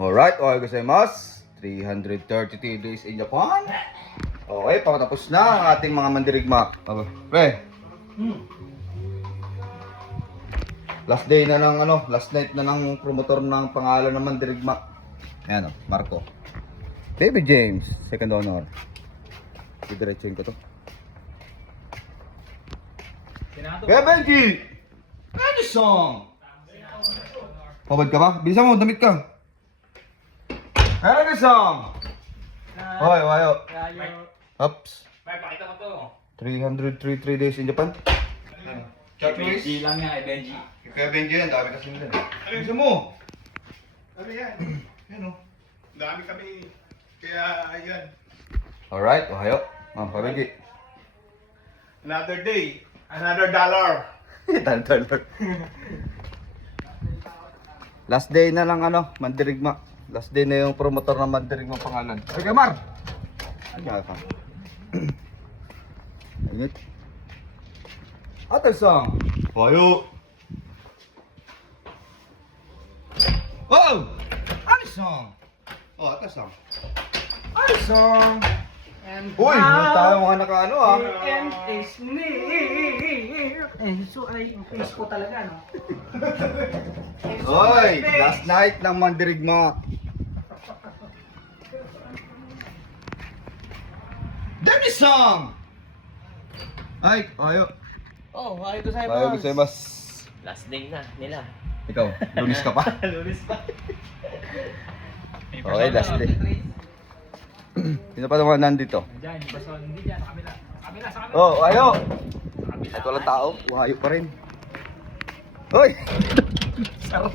Alright, okay gozaimasu. 333 days in Japan. Okay, pakatapos na ang ating mga mandirigma. Pre. Last day na ng last night na ng promotor ng pangalan ng mandirigma. Ayan Marco. Baby James, second honor. Didiretsuhin ko to. Kaya Benji! Edison! Pabad ka ba? Bilisan mo, damit ka. Edison! Hoy, wayo. Ups. 333 days in Japan. Benji lang yan, Benji. Kaya Benji yan, dami kasi nila. Bilisan mo! Ano yan? Yan o. Dami kami. Kaya, ayan. Alright, wayo. Benji. Another day. Another dollar. $10. Last day na lang mandirigma. Last day na yung promotor ng mandirigma pangalan. Sige Mar! Ayan ka. Init. Atasang! Wayo! Oh! Atasang! Oh, atasang. Atasang! Uy! Hindi tayo mga nakaano And is near. So ay face ko talaga, no? Hoy! Last night ng mandirigma. Demi song! Ay, ayo. Oh, ay ko sa Ayo gozaimasu. Last day na nila. Ikaw, lunis ka pa? Lunes pa. Okay, last day. Sino pa naman nandito? Diyan, person hindi diyan, kabila. Kabila sa kabila. Oh, ayo! Ito walang tao, wayo pa rin. Hoy! Sarap.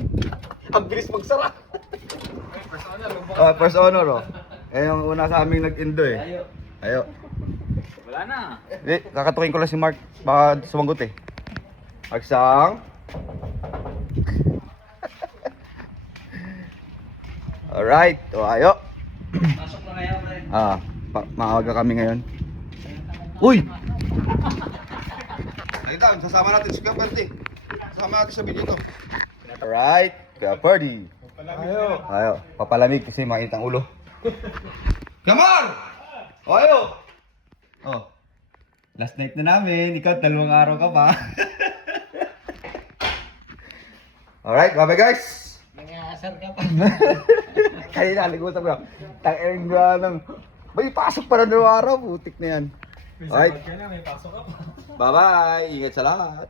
Ang bilis magsara. First honor oh. Eh yung una sa aming nag-indo eh. Ayo. Ayo. Wala na. Kakatukin ko lang si Mark. Baka sumagot eh. Agsang. Alright. O ayo. Pasok na ngayon, pre. Maaga kami ngayon. Uy! Nakita, sasama natin si Kaperte. Sasama natin sa video to. Alright. Kaperte. Ayo. Ayo. Papalamig kasi mainit ang ulo. Kamar! O ayo! Oh. Last night na namin. Ikaw, 2 araw ka pa. Alright, bye guys! Nangasar ka pa. Kaya naligutan ko. Tang-ering ng... May pasok pa na 2 araw. Putik na yan. Alright. May pasok ka pa. Bye-bye. Ingat sa lahat.